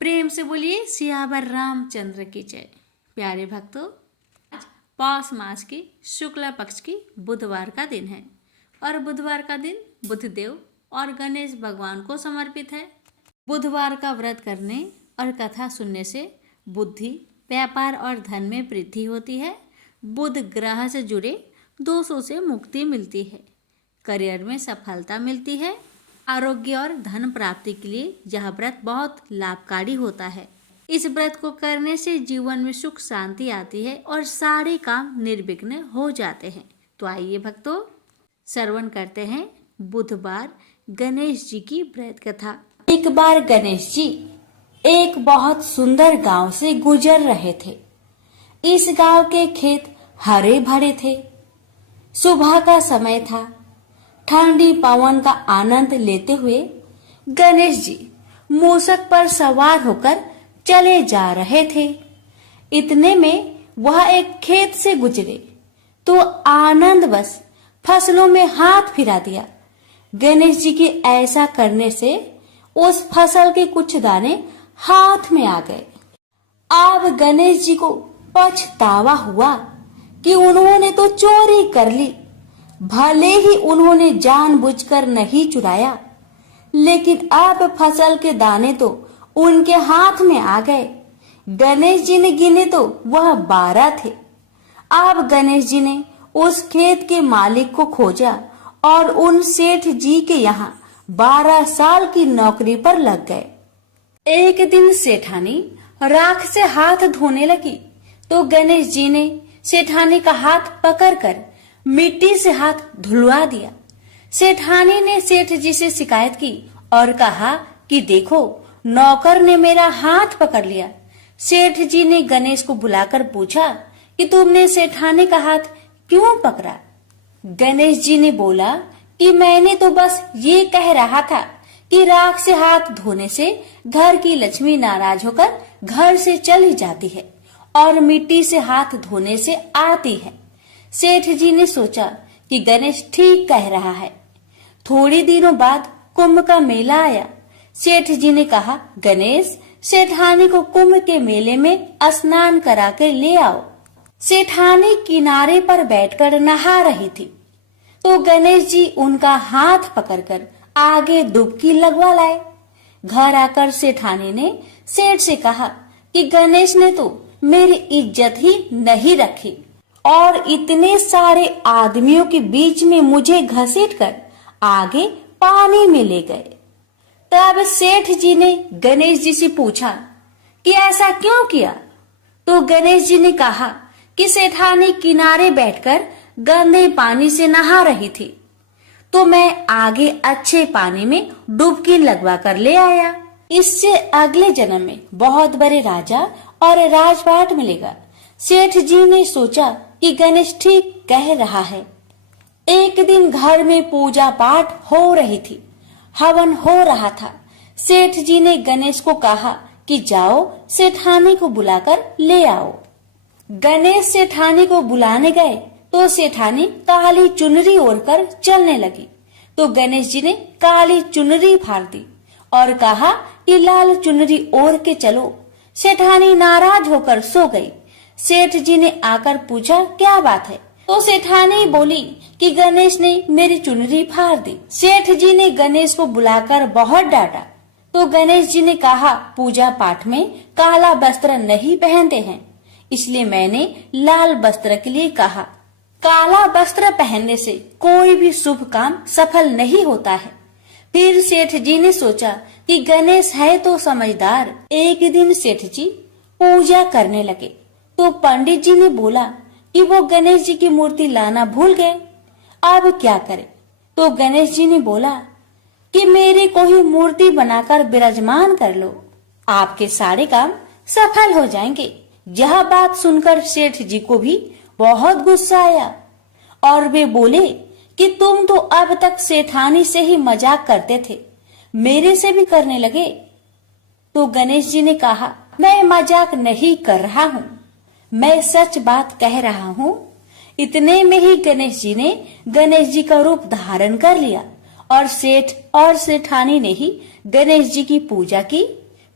प्रेम से बोलिए सियावर रामचंद्र की जय। प्यारे भक्तों, आज पौष मास की शुक्ला पक्ष की बुधवार का दिन है और बुधवार का दिन बुधदेव और गणेश भगवान को समर्पित है। बुधवार का व्रत करने और कथा सुनने से बुद्धि, व्यापार और धन में वृद्धि होती है। बुध ग्रह से जुड़े दोषों से मुक्ति मिलती है, करियर में सफलता मिलती है। आरोग्य और धन प्राप्ति के लिए यह व्रत बहुत लाभकारी होता है। इस व्रत को करने से जीवन में सुख शांति आती है और सारे काम निर्विघ्न हो जाते हैं। तो आइए भक्तों, श्रवण करते हैं बुधवार गणेश जी की व्रत कथा। एक बार गणेश जी एक बहुत सुंदर गांव से गुजर रहे थे। इस गांव के खेत हरे भरे थे। सुबह का समय था। ठंडी पवन का आनंद लेते हुए गणेश जी मूषक पर सवार होकर चले जा रहे थे। इतने में वह एक खेत से गुजरे तो आनंदवश फसलों में हाथ फिरा दिया। गणेश जी के ऐसा करने से उस फसल के कुछ दाने हाथ में आ गए। अब गणेश जी को पछतावा हुआ कि उन्होंने तो चोरी कर ली। भले ही उन्होंने जानबूझकर नहीं चुराया, लेकिन अब फसल के दाने तो उनके हाथ में आ गए। गणेश जी ने गिने तो वह 12 थे। अब गणेश जी ने उस खेत के मालिक को खोजा और उन सेठ जी के यहाँ 12 साल की नौकरी पर लग गए। एक दिन सेठानी राख से हाथ धोने लगी तो गणेश जी ने सेठानी का हाथ पकड़कर मिट्टी से हाथ धुलवा दिया। सेठानी ने सेठ जी से शिकायत की और कहा कि देखो, नौकर ने मेरा हाथ पकड़ लिया। सेठ जी ने गणेश को बुलाकर पूछा कि तुमने सेठानी का हाथ क्यों पकड़ा? गणेश जी ने बोला कि मैंने तो बस ये कह रहा था कि राख से हाथ धोने से घर की लक्ष्मी नाराज होकर घर से चली जाती है और मिट्टी से हाथ धोने से आती है। सेठ जी ने सोचा कि गणेश ठीक कह रहा है। थोड़ी दिनों बाद कुंभ का मेला आया। सेठ जी ने कहा, गणेश, सेठानी को कुंभ के मेले में स्नान करा के ले आओ। सेठानी किनारे पर बैठकर नहा रही थी तो गणेश जी उनका हाथ पकड़कर आगे डुबकी लगवा लाए। घर आकर सेठानी ने सेठ से कहा कि गणेश ने तो मेरी इज्जत ही नहीं रखी और इतने सारे आदमियों के बीच में मुझे घसीटकर आगे पानी में ले गए। तब सेठ जी ने गणेश जी से पूछा कि ऐसा क्यों किया? तो गणेश जी ने कहा कि सेठानी किनारे बैठकर गंदे पानी से नहा रही थी तो मैं आगे अच्छे पानी में डुबकी लगवा कर ले आया। इससे अगले जन्म में बहुत बड़े राजा और राजपाट मिलेगा। सेठ जी ने सोचा कि गणेश ठीक कह रहा है। एक दिन घर में पूजा पाठ हो रही थी, हवन हो रहा था। सेठ जी ने गणेश को कहा कि जाओ सेठानी को बुलाकर ले आओ। गणेश सेठानी को बुलाने गए तो सेठानी काली चुनरी ओढ़कर चलने लगी तो गणेश जी ने काली चुनरी फाड़ दी और कहा कि लाल चुनरी ओढ़ के चलो। सेठानी नाराज होकर सो गई। सेठ जी ने आकर पूछा, क्या बात है? तो सेठानी बोली कि गणेश ने मेरी चुनरी फाड़ दी। सेठ जी ने गणेश को बुलाकर बहुत डांटा तो गणेश जी ने कहा, पूजा पाठ में काला वस्त्र नहीं पहनते हैं, इसलिए मैंने लाल वस्त्र के लिए कहा। काला वस्त्र पहनने से कोई भी शुभ काम सफल नहीं होता है। फिर सेठ जी ने सोचा कि गणेश है तो समझदार। एक दिन सेठ जी पूजा करने लगे तो पंडित जी ने बोला कि वो गणेश जी की मूर्ति लाना भूल गए, अब क्या करें? तो गणेश जी ने बोला कि मेरी कोई मूर्ति बनाकर विराजमान कर लो, आपके सारे काम सफल हो जाएंगे। यह बात सुनकर सेठ जी को भी बहुत गुस्सा आया और वे बोले कि तुम तो अब तक सेठानी से ही मजाक करते थे, मेरे से भी करने लगे। तो गणेश जी ने कहा, मैं मजाक नहीं कर रहा हूँ, मैं सच बात कह रहा हूँ। इतने में ही गणेश जी ने गणेश जी का रूप धारण कर लिया और सेठ और सेठानी ने ही गणेश जी की पूजा की।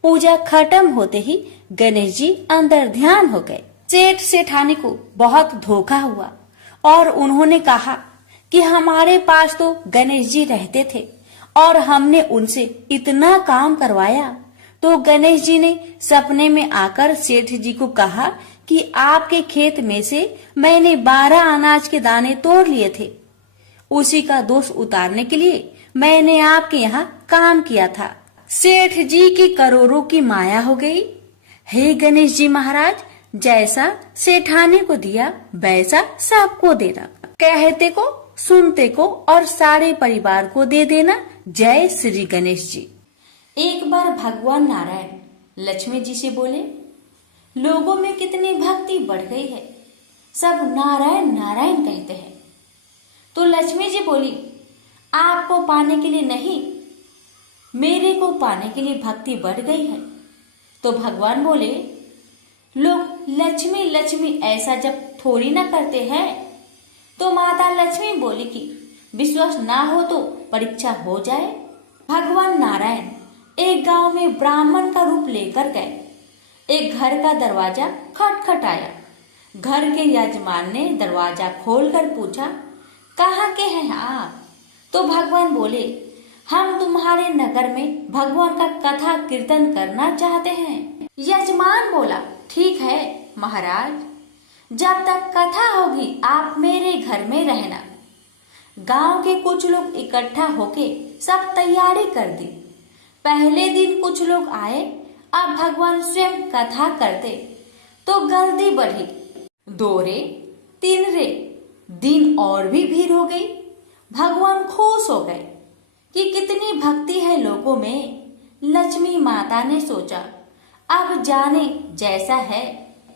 पूजा खत्म होते ही गणेश जी अंदर ध्यान हो गए। सेठ सेठानी को बहुत धोखा हुआ और उन्होंने कहा कि हमारे पास तो गणेश जी रहते थे और हमने उनसे इतना काम करवाया। तो गणेश जी ने सपने में आकर सेठ जी को कहा कि आपके खेत में से मैंने 12 अनाज के दाने तोड़ लिए थे, उसी का दोष उतारने के लिए मैंने आपके यहाँ काम किया था। सेठ जी की करोड़ों की माया हो गई। हे गणेश जी महाराज, जैसा सेठानी को दिया वैसा सबको देना, कहते को सुनते को और सारे परिवार को दे देना। जय श्री गणेश जी। एक बार भगवान नारायण लक्ष्मी जी से बोले, लोगों में कितनी भक्ति बढ़ गई है, सब नारायण नारायण कहते हैं। तो लक्ष्मी जी बोली, आपको पाने के लिए नहीं, मेरे को पाने के लिए भक्ति बढ़ गई है। तो भगवान बोले, लोग लक्ष्मी लक्ष्मी ऐसा जब थोड़ी ना करते हैं। तो माता लक्ष्मी बोली कि विश्वास ना हो तो परीक्षा हो जाए। भगवान नारायण एक गांव में ब्राह्मण का रूप लेकर गए। एक घर का दरवाजा खटखटाया। घर के यजमान ने दरवाजा खोलकर पूछा, कहाँ के हैं आप? तो भगवान बोले, हम तुम्हारे नगर में भगवान का कथा कीर्तन करना चाहते हैं। यजमान बोला, ठीक है महाराज, जब तक कथा होगी आप मेरे घर में रहना। गांव के कुछ लोग इकट्ठा होके सब तैयारी कर दी। पहले दिन कुछ लोग आए, अब भगवान स्वयं कथा करते तो गर्दी बढ़ी। 2 रे 3 रे दिन और भी भीड़ हो गई। भगवान खुश हो गए कि कितनी भक्ति है लोगों में। लक्ष्मी माता ने सोचा, अब जाने जैसा है।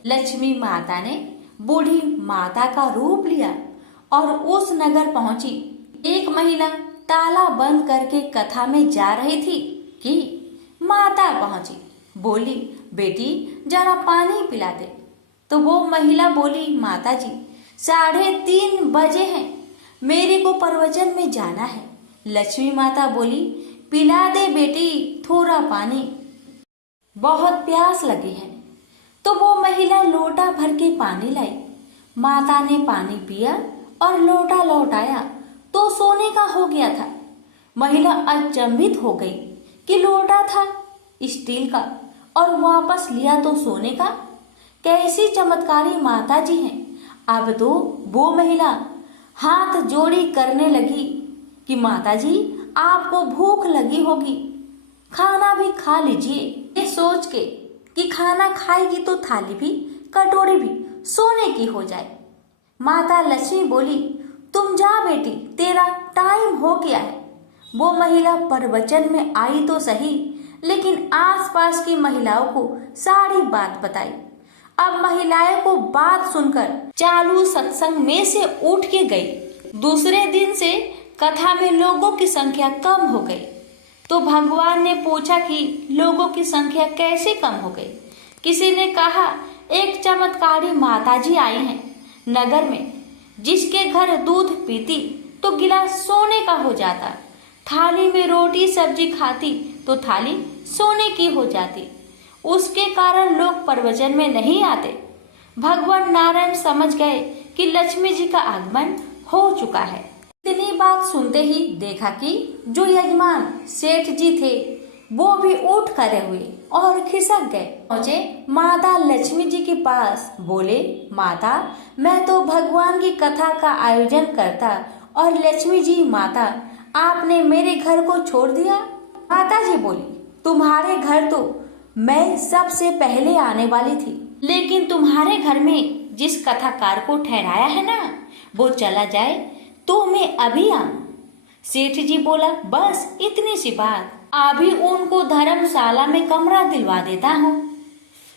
लक्ष्मी माता ने बूढ़ी माता का रूप लिया और उस नगर पहुंची। एक महिला ताला बंद करके कथा में जा रही थी कि माता पहुंची। बोली, बेटी जरा पानी पिला दे। तो वो महिला बोली, माता जी 3:30 बजे हैं, मेरे को प्रवचन में जाना है। लक्ष्मी माता बोली, पिला दे बेटी थोड़ा पानी, बहुत प्यास लगी है। तो वो महिला लोटा भर के पानी लाई। माता ने पानी पिया और लोटा लौटाया तो सोने का हो गया था। महिला अचंभित हो गई कि लोटा था स्टील का और वापस लिया तो सोने का। कैसी चमत्कारी माता जी हैं। अब तो वो महिला हाथ जोड़ी करने लगी कि माता जी आपको भूख लगी होगी, खाना भी खा लीजिए। ये सोच के कि खाना खाएगी तो थाली भी कटोरी भी सोने की हो जाए। माता लक्ष्मी बोली, तुम जा बेटी, तेरा टाइम हो गया है। वो महिला प्रवचन में आई तो सही, लेकिन आसपास की महिलाओं को सारी बात बताई। अब महिलाओं को बात सुनकर चालू सत्संग में से उठ के गई। दूसरे दिन से कथा में लोगों की संख्या कम हो गई। तो भगवान ने पूछा कि लोगों की संख्या कैसे कम हो गई। किसी ने कहा, एक चमत्कारी माताजी आई हैं नगर में, जिसके घर दूध पीती तो गिलास सोने का हो जाता, थाली में रोटी सब्जी खाती तो थाली सोने की हो जाती। उसके कारण लोग प्रवचन में नहीं आते। भगवान नारायण समझ गए कि लक्ष्मी जी का आगमन हो चुका है। इतनी बात सुनते ही देखा कि जो यजमान सेठ जी थे वो भी उठ खड़े हुए और खिसक गए। पहुंचे माता लक्ष्मी जी के पास। बोले, माता मैं तो भगवान की कथा का आयोजन करता और लक्ष्मी जी माता आपने मेरे घर को छोड़ दिया। माता जी बोली, तुम्हारे घर तो मैं सबसे पहले आने वाली थी, लेकिन तुम्हारे घर में जिस कथाकार को ठहराया है ना, वो चला जाए तो मैं अभी आऊं। सेठ जी बोला, बस इतनी सी बात, अभी उनको धर्मशाला में कमरा दिलवा देता हूँ।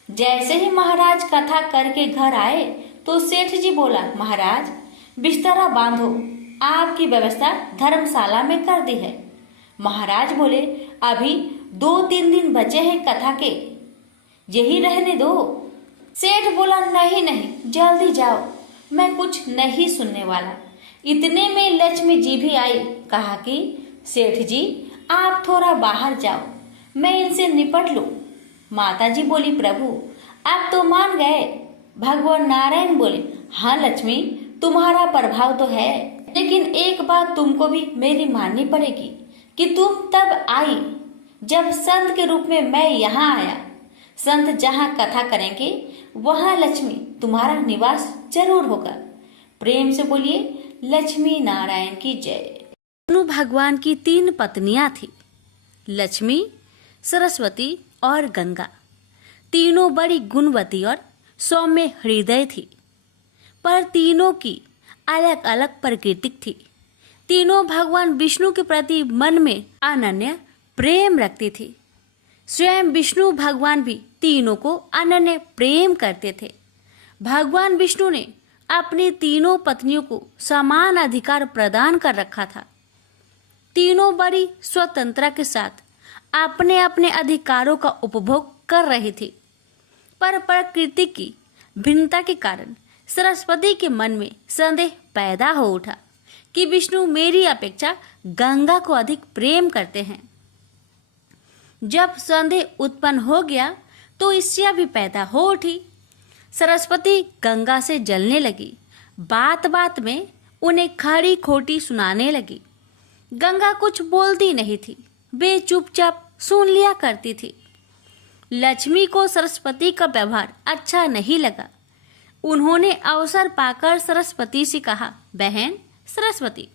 जैसे ही महाराज कथा करके घर आए तो सेठ जी बोला, महाराज बिस्तरा बांधो, आपकी व्यवस्था धर्मशाला में कर दी है। महाराज बोले, अभी 2-3 दिन बचे हैं कथा के, यही रहने दो। सेठ बोला, नहीं नहीं जल्दी जाओ, मैं कुछ नहीं सुनने वाला। इतने में लक्ष्मी जी भी आई। कहा कि सेठ जी आप थोड़ा बाहर जाओ, मैं इनसे निपट लूं। माताजी बोली, प्रभु आप तो मान गए। भगवान नारायण बोले, हाँ लक्ष्मी, तुम्हारा प्रभाव तो है, लेकिन एक बात तुमको भी मेरी माननी पड़ेगी कि तुम तब आई जब संत के रूप में मैं यहाँ आया। संत जहाँ कथा करेंगे वहाँ लक्ष्मी तुम्हारा निवास जरूर होगा। प्रेम से बोलिए लक्ष्मी नारायण की जय। विष्णु भगवान की 3 पत्नियां थी, लक्ष्मी, सरस्वती और गंगा। तीनों बड़ी गुणवती और सौम्य हृदय थी, पर तीनों की अलग अलग प्रकृति थी। तीनों भगवान विष्णु के प्रति मन में अनन्य प्रेम रखती थी। स्वयं विष्णु भगवान भी तीनों को अनन्य प्रेम करते थे। भगवान विष्णु ने अपनी तीनों पत्नियों को समान अधिकार प्रदान कर रखा था। तीनों बड़ी स्वतंत्रता के साथ अपने अपने अधिकारों का उपभोग कर रही थी, पर प्रकृति की भिन्नता के कारण सरस्वती के मन में संदेह पैदा हो उठा कि विष्णु मेरी अपेक्षा गंगा को अधिक प्रेम करते हैं। जब संदेह उत्पन्न हो गया तो ईर्ष्या भी पैदा हो उठी। सरस्वती गंगा से जलने लगी। बात बात में उन्हें खरी खोटी सुनाने लगी। गंगा कुछ बोलती नहीं थी, वे चुपचाप सुन लिया करती थी। लक्ष्मी को सरस्वती का व्यवहार अच्छा नहीं लगा। उन्होंने अवसर पाकर सरस्वती से कहा, बहन सरस्वती,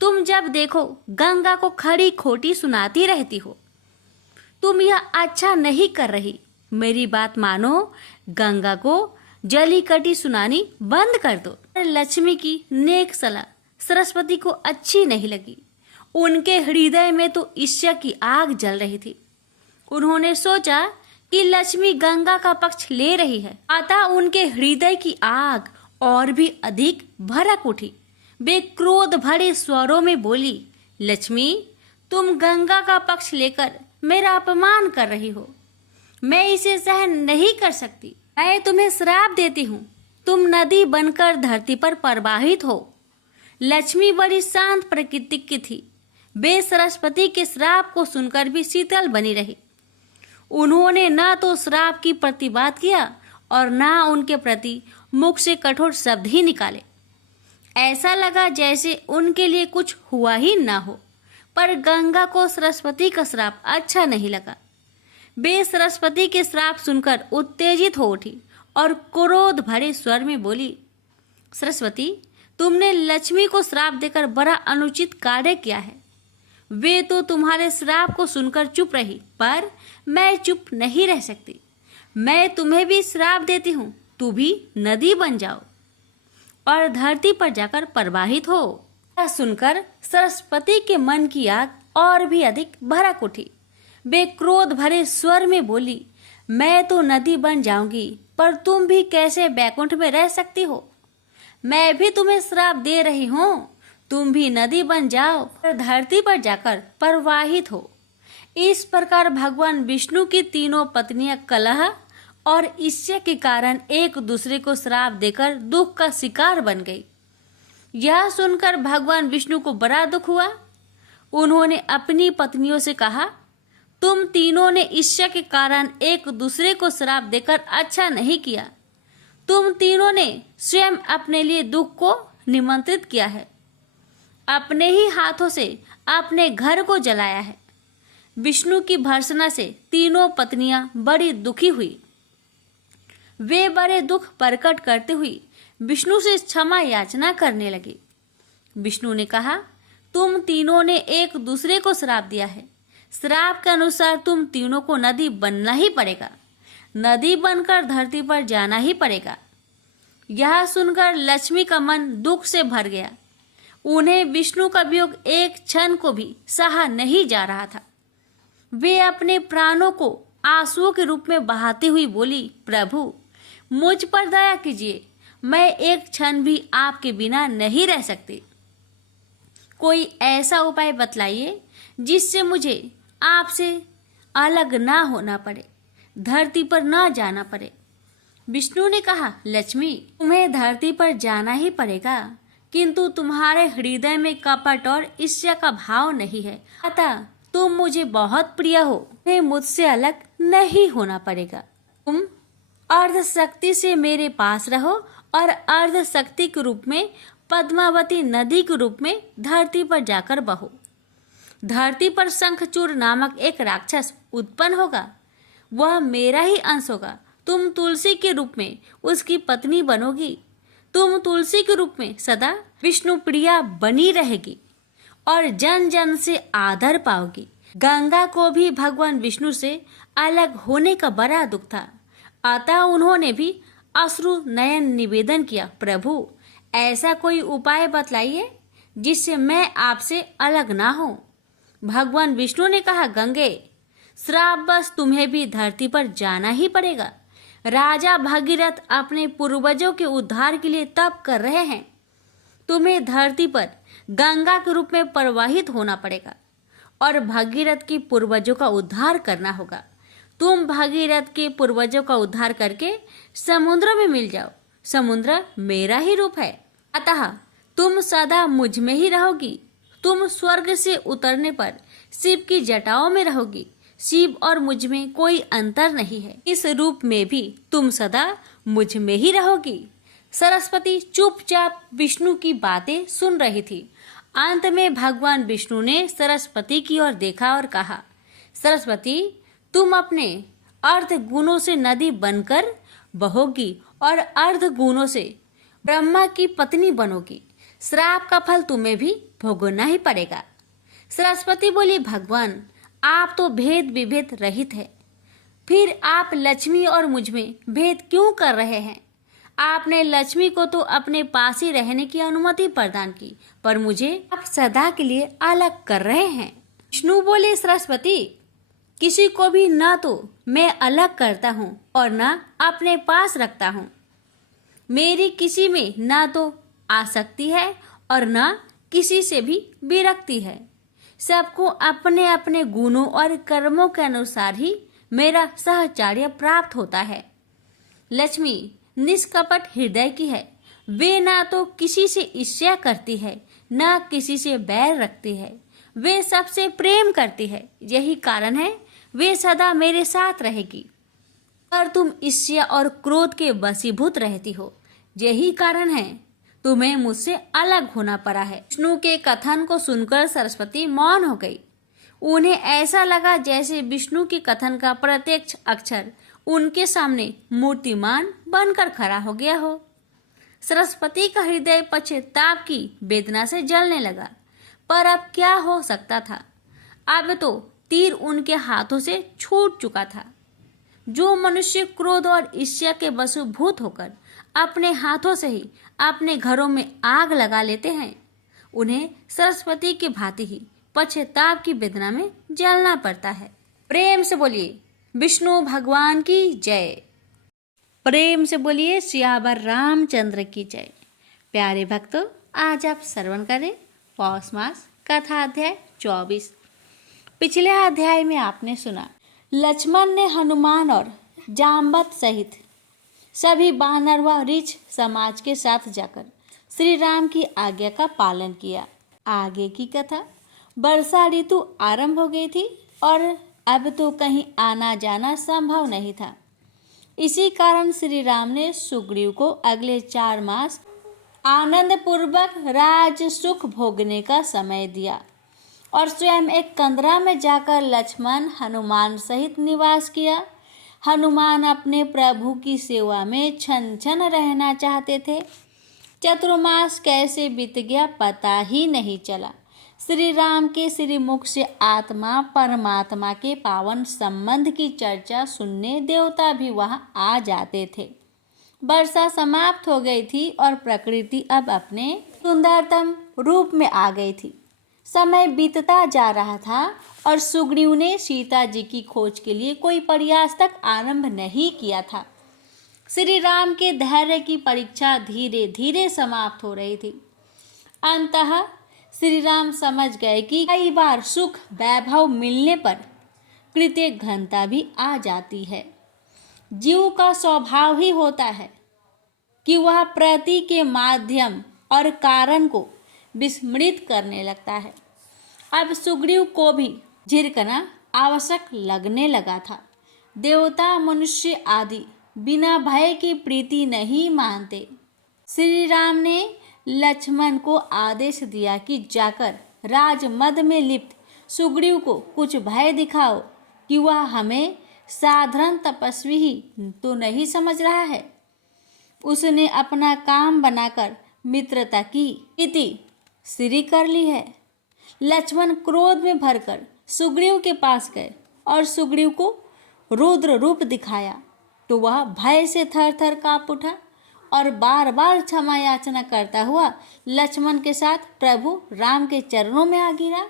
तुम जब देखो गंगा को खरी खोटी सुनाती रहती हो। तुम यह अच्छा नहीं कर रही। मेरी बात मानो, गंगा को जली कटी सुनानी बंद कर दो। लक्ष्मी की नेक सलाह सरस्वती को अच्छी नहीं लगी। उनके हृदय में तो ईर्ष्या की आग जल रही थी। उन्होंने सोचा कि लक्ष्मी गंगा का पक्ष ले रही है, अतः उनके हृदय की आग और भी अधिक भड़क उठी। वे क्रोध भरे स्वरों में बोली, लक्ष्मी, तुम गंगा का पक्ष लेकर मेरा अपमान कर रही हो। मैं इसे सहन नहीं कर सकती। मैं तुम्हें श्राप देती हूँ, तुम नदी बनकर धरती पर प्रवाहित हो। लक्ष्मी बड़ी शांत प्रकृति की थी। वे सरस्वती के श्राप को सुनकर भी शीतल बनी रही। उन्होंने न तो श्राप की प्रतिवाद किया और न उनके प्रति मुख से कठोर शब्द ही निकाले। ऐसा लगा जैसे उनके लिए कुछ हुआ ही न हो। पर गंगा को सरस्वती का श्राप अच्छा नहीं लगा। वे सरस्वती के श्राप सुनकर उत्तेजित हो उठी और क्रोध भरे स्वर में बोली, सरस्वती, तुमने लक्ष्मी को श्राप देकर बड़ा अनुचित कार्य किया है। वे तो तुम्हारे श्राप को सुनकर चुप रही, पर मैं चुप नहीं रह सकती। मैं तुम्हें भी श्राप देती हूँ, तू भी नदी बन जाओ और धरती पर जाकर प्रवाहित हो। यह सुनकर सरस्वती के मन की आग और भी अधिक भड़क उठी। वे क्रोध भरे स्वर में बोली, मैं तो नदी बन जाऊंगी, पर तुम भी कैसे बैकुंठ में रह सकती हो। मैं भी तुम्हें श्राप दे रही हूँ, तुम भी नदी बन जाओ और धरती पर जाकर प्रवाहित हो। इस प्रकार भगवान विष्णु की तीनों पत्नियां कलह और ईर्ष्या के कारण एक दूसरे को श्राप देकर दुख का शिकार बन गई। यह सुनकर भगवान विष्णु को बड़ा दुख हुआ। उन्होंने अपनी पत्नियों से कहा, तुम तीनों ने ईर्ष्या के कारण एक दूसरे को श्राप देकर अच्छा नहीं किया। तुम तीनों ने स्वयं अपने लिए दुख को निमंत्रित किया है। अपने ही हाथों से अपने घर को जलाया है। विष्णु की भर्त्सना से तीनों पत्नियां बड़ी दुखी हुई। वे बड़े दुख प्रकट करते हुए विष्णु से क्षमा याचना करने लगी। विष्णु ने कहा, तुम तीनों ने एक दूसरे को श्राप दिया है। श्राप के अनुसार तुम तीनों को नदी बनना ही पड़ेगा। नदी बनकर धरती पर जाना ही पड़ेगा। यह सुनकर लक्ष्मी का मन दुख से भर गया। उन्हें विष्णु का वियोग एक क्षण को भी सहा नहीं जा रहा था। वे अपने प्राणों को आंसुओं के रूप में बहाती हुई बोली, प्रभु मुझ पर दया कीजिए, मैं एक क्षण भी आपके बिना नहीं रह सकती। कोई ऐसा उपाय बतलाइए जिससे मुझे आपसे अलग ना होना पड़े, धरती पर ना जाना पड़े। विष्णु ने कहा, लक्ष्मी, तुम्हें धरती पर जाना ही पड़ेगा, किंतु तुम्हारे हृदय में कपट और ईर्ष्या का भाव नहीं है, अतः तुम मुझे बहुत प्रिय हो, तुम्हें मुझसे अलग नहीं होना पड़ेगा। तुम अर्ध शक्ति से मेरे पास रहो और अर्ध शक्ति के रूप में पद्मावती नदी के रूप में धरती पर जाकर बहो। धरती पर शंखचूड़ नामक एक राक्षस उत्पन्न होगा, वह मेरा ही अंश होगा। तुम तुलसी के रूप में उसकी पत्नी बनोगी। तुम तुलसी के रूप में सदा विष्णु प्रिया बनी रहेगी और जन जन से आदर पाओगी। गंगा को भी भगवान विष्णु से अलग होने का बड़ा दुख था, अतः उन्होंने भी अश्रु नयन निवेदन किया, प्रभु ऐसा कोई उपाय बतलाइए जिससे मैं आपसे अलग ना हो। भगवान विष्णु ने कहा, गंगे श्राप बस तुम्हें भी धरती पर जाना ही पड़ेगा। राजा भगीरथ अपने पूर्वजों के उद्धार के लिए तप कर रहे हैं। तुम्हें धरती पर गंगा के रूप में प्रवाहित होना पड़ेगा और भगीरथ के पूर्वजों का उद्धार करना होगा। तुम भगीरथ के पूर्वजों का उद्धार करके समुद्र में मिल जाओ। समुद्र मेरा ही रूप है, अतः तुम सदा मुझ में ही रहोगी। तुम स्वर्ग से उतरने पर शिव की जटाओं में रहोगी। शिव और मुझ में कोई अंतर नहीं है, इस रूप में भी तुम सदा मुझ में ही रहोगी। सरस्वती चुपचाप विष्णु की बातें सुन रही थी। अंत में भगवान विष्णु ने सरस्वती की ओर देखा और कहा, सरस्वती तुम अपने अर्ध गुणों से नदी बनकर बहोगी और अर्ध गुणों से ब्रह्मा की पत्नी बनोगी। श्राप का फल तुम्हें भी भोगना ही पड़ेगा। सरस्वती बोली, भगवान आप तो भेद विभेद रहित है, फिर आप लक्ष्मी और मुझ में भेद क्यों कर रहे हैं? आपने लक्ष्मी को तो अपने पास ही रहने की अनुमति प्रदान की, पर मुझे आप सदा के लिए अलग कर रहे हैं। विष्णु बोले, सरस्वती किसी को भी न तो मैं अलग करता हूँ और न अपने पास रखता हूँ। मेरी किसी में न तो आसक्ति है और न किसी से भी विरक्ति है। सबको अपने अपने गुणों और कर्मों के अनुसार ही मेरा सहचर्य प्राप्त होता है। लक्ष्मी निष्कपट हृदय की है, वे ना तो किसी से ईर्ष्या करती है न किसी से बैर रखती है, वे सबसे प्रेम करती है। यही कारण है वे सदा मेरे साथ रहेगी। पर तुम ईर्ष्या और क्रोध के वशीभूत रहती हो, यही कारण है तुम्हें मुझसे अलग होना पड़ा है। विष्णु के कथन को सुनकर सरस्वती मौन हो गई। उन्हें ऐसा लगा जैसे विष्णु के कथन का प्रत्येक अक्षर उनके सामने मूर्तिमान बनकर खड़ा हो गया हो। सरस्वती का हृदय पश्चाताप की वेदना से जलने लगा, पर अब क्या हो सकता था? अब तो तीर उनके हाथों से छूट चुका था। जो मनुष्य क्रोध और ईर्ष्या के वशीभूत होकर अपने हाथों से ही अपने घरों में आग लगा लेते हैं, उन्हें सरस्वती की भांति ही पश्चाताप की वेदना में जलना पड़ता है। प्रेम से बोलिए विष्णु भगवान की जय। प्रेम से बोलिए सियावर रामचंद्र की जय। प्यारे भक्तों, आज आप श्रवण करें पौष मास कथा अध्याय 24। पिछले अध्याय में आपने सुना लक्ष्मण ने हनुमान और जाम्बत सहित सभी वानर व ऋछ समाज के साथ जाकर श्री राम की आज्ञा का पालन किया। आगे की कथा। वर्षा ऋतु आरंभ हो गई थी और अब तो कहीं आना जाना संभव नहीं था। इसी कारण श्री राम ने सुग्रीव को अगले 4 मास आनंद पूर्वक राज सुख भोगने का समय दिया और स्वयं एक कंदरा में जाकर लक्ष्मण हनुमान सहित निवास किया। हनुमान अपने प्रभु की सेवा में छन छन रहना चाहते थे। चतुर्मास कैसे बीत गया पता ही नहीं चला। श्री राम के श्रीमुख से आत्मा परमात्मा के पावन संबंध की चर्चा सुनने देवता भी वहां आ जाते थे। वर्षा समाप्त हो गई थी और प्रकृति अब अपने सुंदरतम रूप में आ गई थी। समय बीतता जा रहा था और सुग्रीव ने सीता जी की खोज के लिए कोई प्रयास तक आरंभ नहीं किया था। श्री राम के धैर्य की परीक्षा धीरे धीरे समाप्त हो रही थी। अंततः श्री राम समझ गए कि कई बार सुख वैभव मिलने पर कृतघ्नता भी आ जाती है। जीव का स्वभाव ही होता है कि वह प्रति के माध्यम और कारण को विस्मृत करने लगता है। अब सुग्रीव को भी झिरकना आवश्यक लगने लगा था। देवता मनुष्य आदि बिना भय की प्रीति नहीं मानते। श्री राम ने लक्ष्मण को आदेश दिया कि जाकर राजमद में लिप्त सुग्रीव को कुछ भय दिखाओ कि वह हमें साधारण तपस्वी ही तो नहीं समझ रहा है। उसने अपना काम बनाकर मित्रता की इति श्री कर ली है। लक्ष्मण क्रोध में भरकर सुग्रीव के पास गए और सुग्रीव को रुद्र रूप दिखाया तो वह भय से थर थर काँप उठा और बार बार क्षमा याचना करता हुआ लक्ष्मण के साथ प्रभु राम के चरणों में आ गिरा।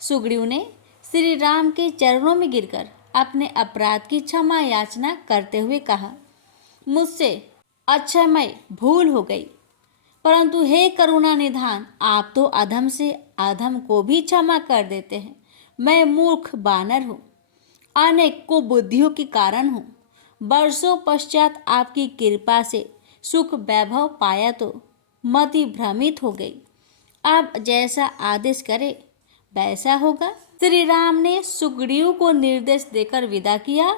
सुग्रीव ने श्री राम के चरणों में गिरकर अपने अपराध की क्षमा याचना करते हुए कहा, मुझसे अक्षमय भूल हो गई, परंतु हे करुणा निधान, आप तो अधम से अधम को भी क्षमा कर देते हैं। मैं मूर्ख बानर हूँ, अनेक कुबुद्धियों के कारण हूँ। वर्षों पश्चात आपकी कृपा से सुख वैभव पाया तो मति भ्रमित हो गई। आप जैसा आदेश करे वैसा होगा। श्री राम ने सुग्रीव को निर्देश देकर विदा किया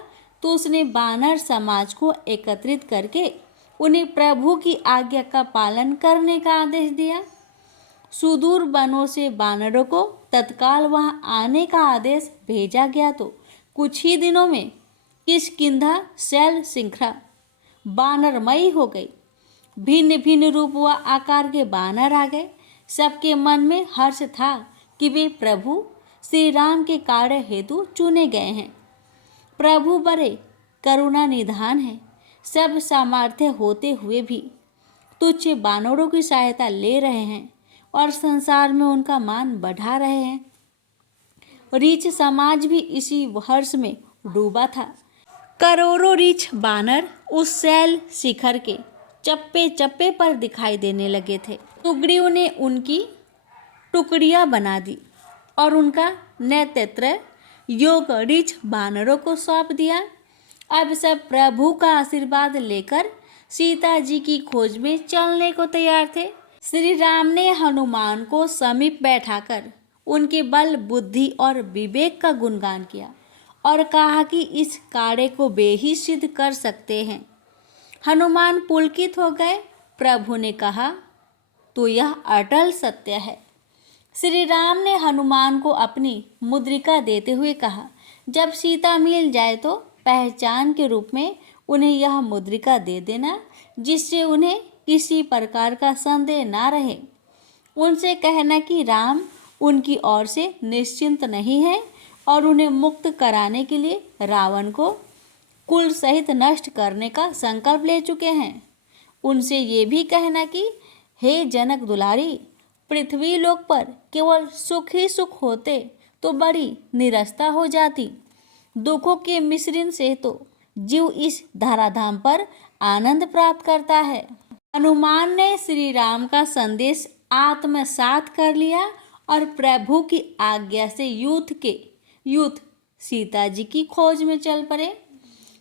तो उसने बानर समाज को एकत्रित करके उन्हें प्रभु की आज्ञा का पालन करने का आदेश दिया। सुदूर वनों से बानरों को तत्काल वहां आने का आदेश भेजा गया तो कुछ ही दिनों में किष्किंधा शैल श्रृंखला बानरमयी हो गई। भिन्न भिन्न रूप व आकार के बानर आ गए। सबके मन में हर्ष था कि वे प्रभु श्री राम के कार्य हेतु चुने गए हैं। प्रभु बड़े करुणा निधान हैं, सब सामर्थ्य होते हुए भी तुच्छ बानरों की सहायता ले रहे हैं और संसार में उनका मान बढ़ा रहे हैं। रीछ समाज भी इसी हर्ष में डूबा था। करोड़ों रीछ बानर उस शैल शिखर के चप्पे चप्पे पर दिखाई देने लगे थे। सुग्रीव ने उनकी टुकड़ियां बना दी और उनका नेतृत्व योग रीछ बानरों को सौंप दिया। अब सब प्रभु का आशीर्वाद लेकर सीता जी की खोज में चलने को तैयार थे। श्री राम ने हनुमान को समीप बैठाकर उनके बल बुद्धि और विवेक का गुणगान किया और कहा कि इस कार्य को वे ही सिद्ध कर सकते हैं। हनुमान पुलकित हो गए। प्रभु ने कहा, तो यह अटल सत्य है। श्री राम ने हनुमान को अपनी मुद्रिका देते हुए कहा, जब सीता मिल जाए तो पहचान के रूप में उन्हें यह मुद्रिका दे देना, जिससे उन्हें किसी प्रकार का संदेह ना रहे। उनसे कहना कि राम उनकी ओर से निश्चिंत नहीं है और उन्हें मुक्त कराने के लिए रावण को कुल सहित नष्ट करने का संकल्प ले चुके हैं। उनसे ये भी कहना कि हे जनक दुलारी, पृथ्वी लोक पर केवल सुख ही सुख होते तो बड़ी निरस्ता हो जाती। दुखों के मिश्रण से तो जीव इस धराधाम पर आनंद प्राप्त करता है। हनुमान ने श्री राम का संदेश आत्मसात कर लिया और प्रभु की आज्ञा से यूथ सीता जी की खोज में चल पड़े।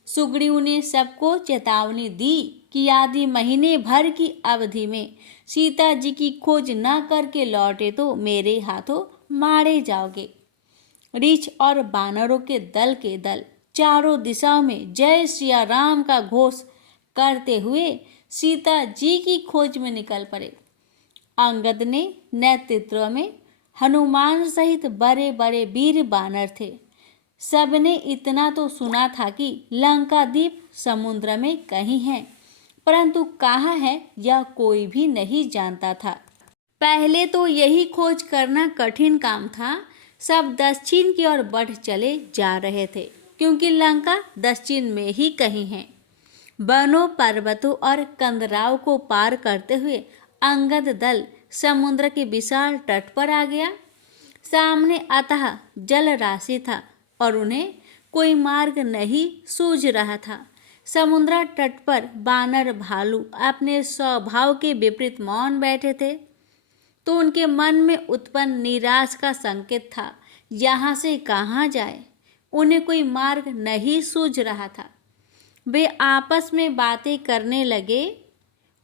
सुग्रीव ने सबको चेतावनी दी कि यदि महीने भर की अवधि में सीता जी की खोज न करके लौटे तो मेरे हाथों मारे जाओगे। रीछ और बानरों के दल चारों दिशाओं में जय सिया राम का घोष करते हुए सीता जी की खोज में निकल पड़े। अंगद ने नेतृत्व में हनुमान सहित बड़े बड़े वीर बानर थे। सबने इतना तो सुना था कि लंका द्वीप समुद्र में कहीं है, परंतु कहाँ है यह कोई भी नहीं जानता था। पहले तो यही खोज करना कठिन काम था। सब दक्षिण की ओर बढ़ चले जा रहे थे, क्योंकि लंका दक्षिण में ही कहीं है। वनों, पर्वतों और कंदराओं को पार करते हुए अंगद दल समुद्र के विशाल तट पर आ गया। सामने अतः जल राशि था और उन्हें कोई मार्ग नहीं सूझ रहा था। समुद्र तट पर बानर भालू अपने स्वभाव के विपरीत मौन बैठे थे, तो उनके मन में उत्पन्न निराश का संकेत था। यहाँ से कहाँ जाए, उन्हें कोई मार्ग नहीं सूझ रहा था। वे आपस में बातें करने लगे।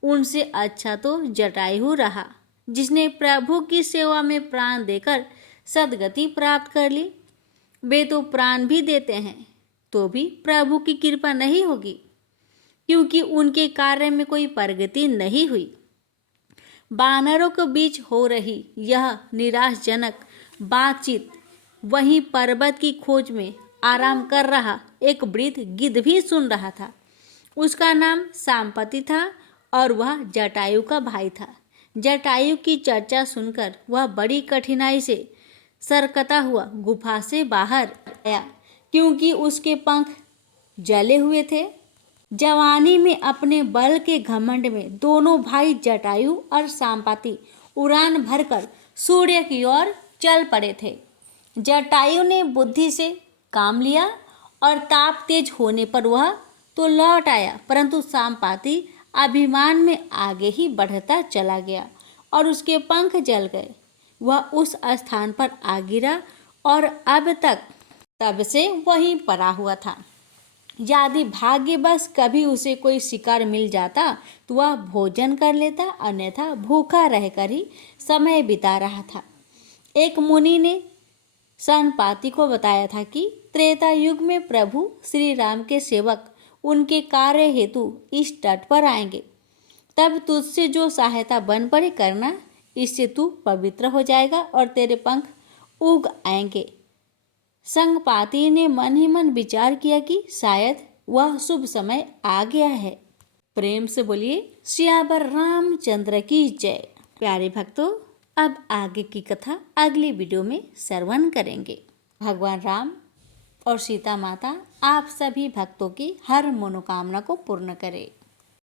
उनसे अच्छा तो जटायु रहा, जिसने प्रभु की सेवा में प्राण देकर सदगति प्राप्त कर ली। वे तो प्राण भी देते हैं तो भी प्रभु की कृपा नहीं होगी, क्योंकि उनके कार्य में कोई प्रगति नहीं हुई। वानरों के बीच हो रही यह निराशजनक बातचीत वहीं पर्वत की खोज में आराम कर रहा एक वृद्ध गिद्ध भी सुन रहा था। उसका नाम सांपति था और वह जटायु का भाई था। जटायु की चर्चा सुनकर वह बड़ी कठिनाई से सरकता हुआ गुफा से बाहर आया, क्योंकि उसके पंख जले हुए थे। जवानी में अपने बल के घमंड में दोनों भाई जटायु और सांपाति उड़ान भरकर सूर्य की ओर चल पड़े थे। जटायु ने बुद्धि से काम लिया और ताप तेज होने पर वह तो लौट आया, परंतु सांपाति अभिमान में आगे ही बढ़ता चला गया और उसके पंख जल गए। वह उस स्थान पर आ गिरा और अब तक तब से वहीं पड़ा हुआ था। यदि भाग्यवश कभी उसे कोई शिकार मिल जाता तो वह भोजन कर लेता, अन्यथा भूखा रहकर ही समय बिता रहा था। एक मुनि ने सांपाति को बताया था कि त्रेता युग में प्रभु श्री राम के सेवक उनके कार्य हेतु इस तट पर आएंगे। तब तुझसे जो सहायता बन पड़े करना, इससे तू पवित्र हो जाएगा और तेरे पंख उग आएंगे। संपाति ने मन ही मन विचार किया कि शायद वह शुभ समय आ गया है। प्रेम से बोलिए सियावर रामचंद्र की जय। प्यारे भक्तों, अब आगे की कथा अगली वीडियो में श्रवण करेंगे। भगवान राम और सीता माता आप सभी भक्तों की हर मनोकामना को पूर्ण करें।